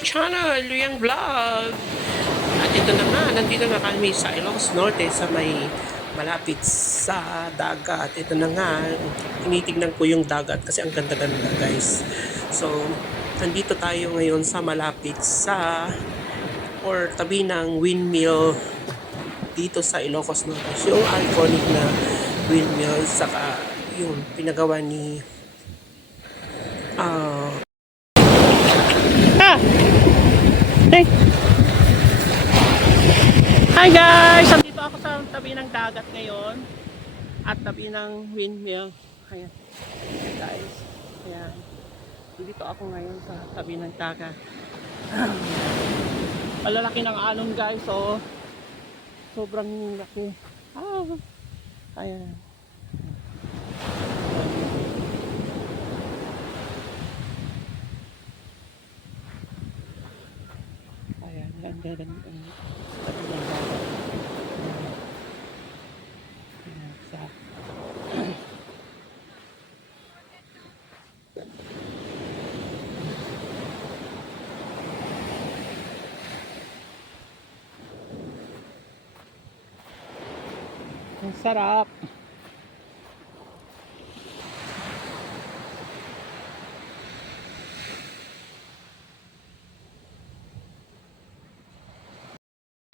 channel, Luyang Vlog. At ito na nga, nandito na kami sa Ilocos Norte sa may malapit sa dagat. Ito na nga, tinitignan ko yung dagat kasi ang ganda-ganda guys. So, nandito tayo ngayon sa malapit sa or tabi ng windmill dito sa Ilocos Norte. Yung iconic na windmill saka yung pinagawa ni ah Ah! Hey! Hi guys! Nandito ako sa tabi ng dagat ngayon at tabi ng windmill. Ayan. Guys. Ayan. Dito ako ngayon sa tabi ng dagat. Malalaki ng alon guys. So, sobrang laki. Ah. Ayan. Ayan. Ayan. Ayan. Ayan. Ang sarap.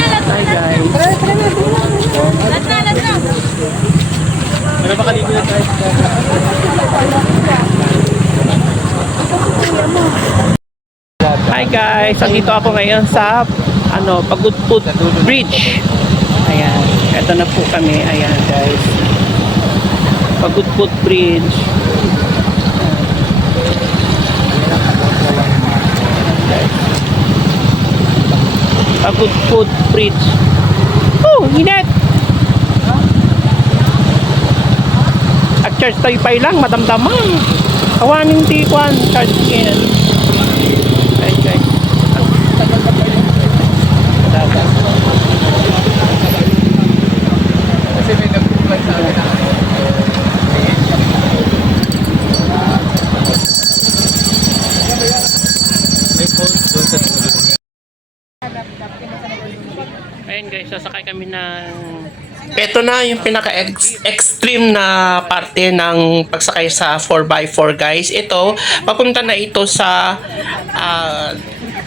Hi guys. Ano ba kanina na tayo? Hi guys, andito ako ngayon sa ano, Pagudpud Bridge. Ayan, eto na po kami. Ayan guys. Pagudpud Bridge. Pagudpud Bridge. Oh, init! At charge tayo pa lang, madamdaman. Kawanin tikwan, charge in. Ay, guys. Dagat. Kasi may nag-vlog sa akin na may post doon sa dulo niya. Ayun guys, sasakay kami ng... Ito na yung pinaka-extreme na parte ng pagsakay sa 4x4 guys. Ito, papunta na ito sa ah,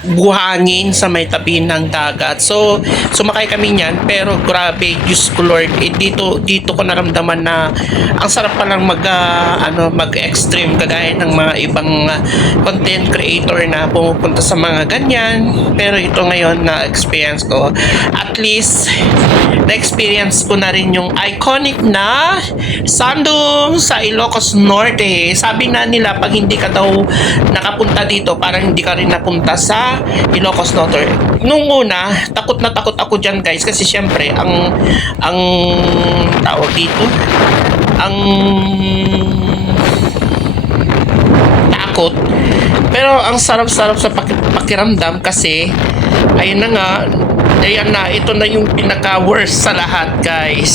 buhangin sa may tabi ng dagat. So, sumakay kami niyan pero grabe, Diyos ko Lord, eh, dito, dito ko naramdaman na ang sarap palang mag, ah, ano, mag-extreme kagaya ng mga ibang ah, content creator na pumupunta sa mga ganyan. Pero ito ngayon na experience ko. At least, na-experience ko na rin yung iconic na Sandong sa Ilocos Norte. Sabi na nila, pag hindi ka daw nakapunta dito, parang hindi ka rin napunta sa Ilocos Norte. Nung una, takot na takot ako dyan guys kasi syempre, ang ang tawag dito, ang takot. Pero ang sarap-sarap sa paki- pakiramdam kasi ayun na nga, ayan na, ito na yung pinaka-worst sa lahat, guys.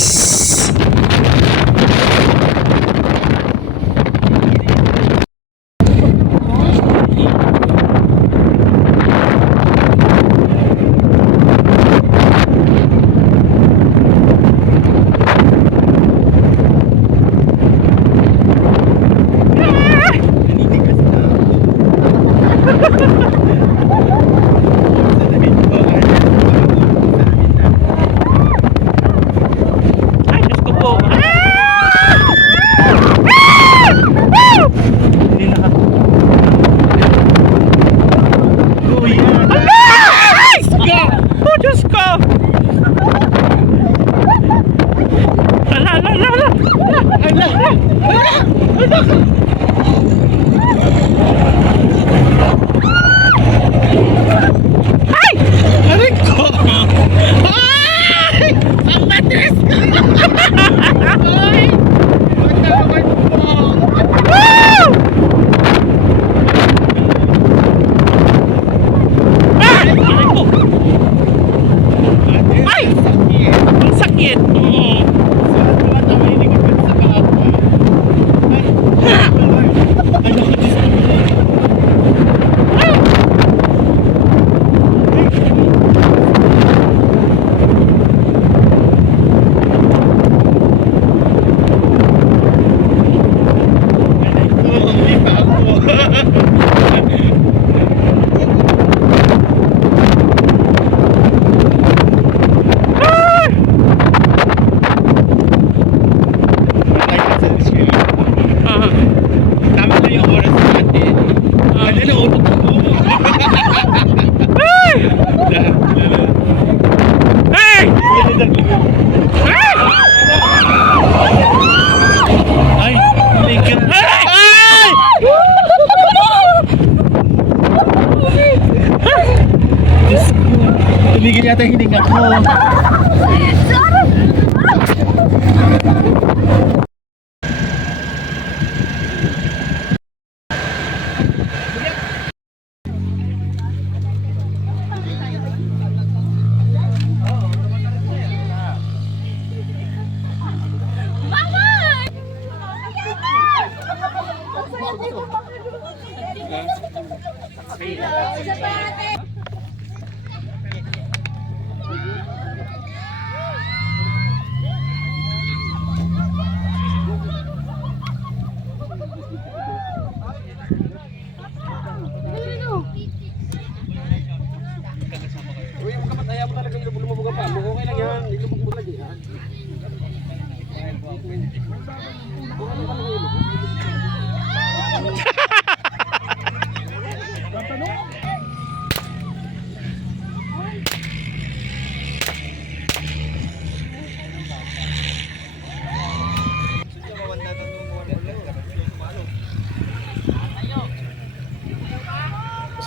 Ay, Diyos ko po. Hindi naka... Oh, yan. Ay! Oh, Diyos ko! Ala, ala, ala, ala. Ay!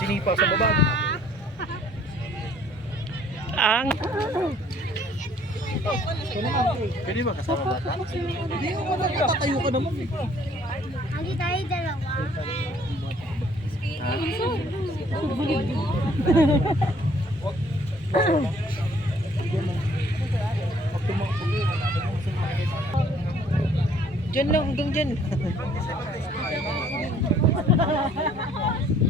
Pa sa baba. Ang Pwede ba kasama ba? Hindi mo tatayo ka naman. Lagi tayo dalawa. Diyan lang, hanggang dyan.